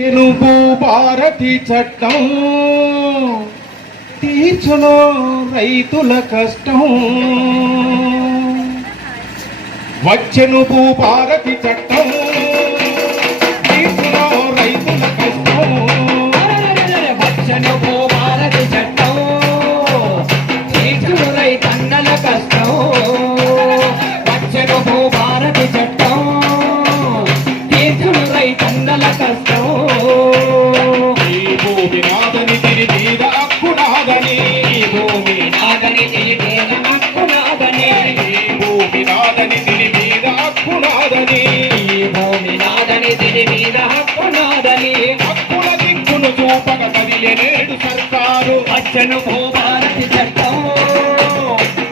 తెలుగు భారతి చట్టం. తీర్చును రైతుల కష్టం. వచ్చెను భూభారతి చట్టం. తీర్చును రైతుల కష్టం. వచ్చను భారతి చట్టం. తీర్చును రైతన్నల కష్టం. వచ్చను భారతి చట్టం. తీర్చును రైతన్నల కష్టం. వచ్చను భారతి చట్టం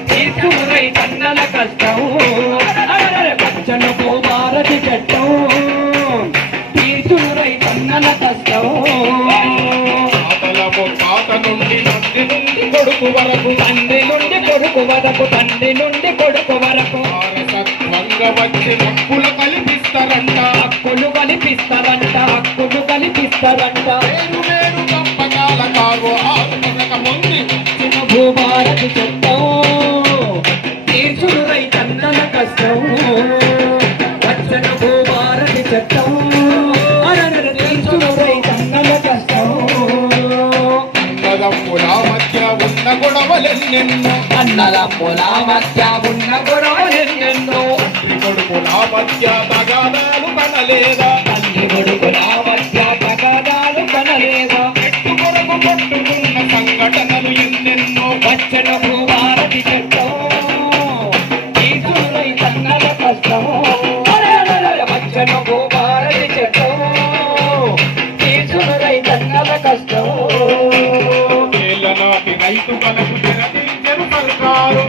తీర్చును రైతన్నల కష్టం వచ్చను భారతి చట్టం తీర్చును రైతన్నల కష్టం కొడుకు వరకు తండ్రి నుండి కొడుకు వరకు తండ్రి నుండి కొడుకు వరకు. వచ్చే హక్కుల కల్పిస్తారంట. హక్కులు కల్పిస్తారంట హక్కులు కల్పిస్తారంట. ఉన్న గొడవలెన్నెన్నో అన్నల పొల మధ్య ఉన్న గొడవలెన్నెన్నో. కొడుకుల మధ్య తగాదాలు కనలేదా? తల్లి కొడుకుల మధ్య తగాదాలు కనలేదా? ఎట్టు కొరకు కొట్టుకున్న సంఘటనలు ఎన్నెన్నో. వచ్చిన భూభారతి చట్టం వచ్చిన భూభారతి నాటి రైతు కలకు తెరదించెను సర్కారు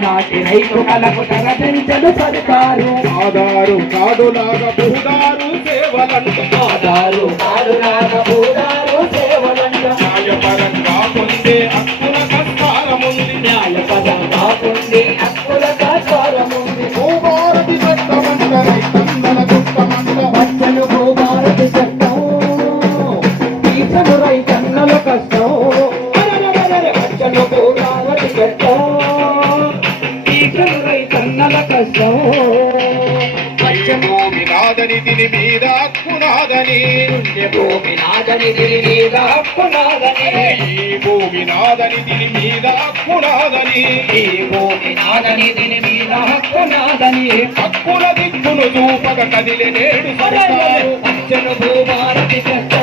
నాటి రైతు కలకు తరదించను సర్కారు ఆధారు కాదులాగా బహుదారు సేవలంటూ ఆధారు కాదు నాగ భూదారు సేవలంట న్యాయపరంగా పొందే హక్కుల కష్టాలముంది న్యాయపదంగా పొంది హక్కుల కష్టాలముంది భూభారతి చట్టమంట రైతందల దుఃఖమంట వచ్చను భూభారతి చట్టం తీర్చను రైతన్నల కష్టం వచ్చను భూభారతి చట్టం తీర్చను రైతన్నల కష్టం భూమి నాదని దీని మీద హక్కు నాదని. పుణ్య భూమి నాదని దీని మీద హక్కు నాదని. ఈ భూమి నాదని దీని మీద హక్కు నాదని. ఈ భూమి నాదని దీని మీద హక్కు నాదని. హక్కుల దిక్కును చూపక కదిలే నేడు వచ్చను భూభారతి చట్టం